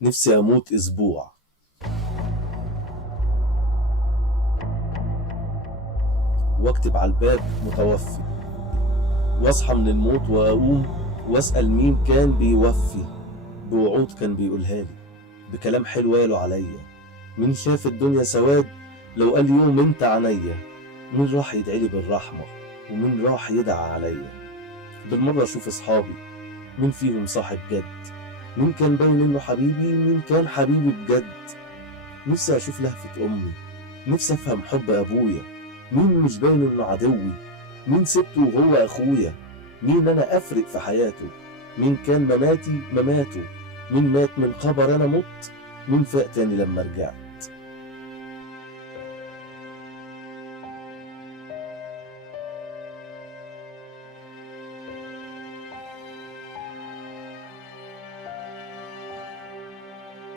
نفسي أموت أسبوع وأكتب على الباب متوفي، وأصحى من الموت وأقوم وأسأل مين كان بيوفي بوعود كان بيقولها لي، بكلام حلو قاله عليا. مين شاف الدنيا سواد لو قال يوم انت عينيا؟ مين راح يدعيلي بالرحمة ومين راح يدعى عليا؟ بالمرة أشوف أصحابي، مين فيهم صاحب جد؟ مين كان باين إنه حبيبي مين كان حبيبي بجد؟ نفسي أشوف لهفة أمي، نفسي أفهم حب أبويا. مين مش باين إنه عدوي؟ مين سبته وهو أخويا؟ مين أنا أفرق في حياته؟ مين كان مماتي مماته؟ مين مات من خبر أنا مت؟ مين فاق تاني لما رجعت؟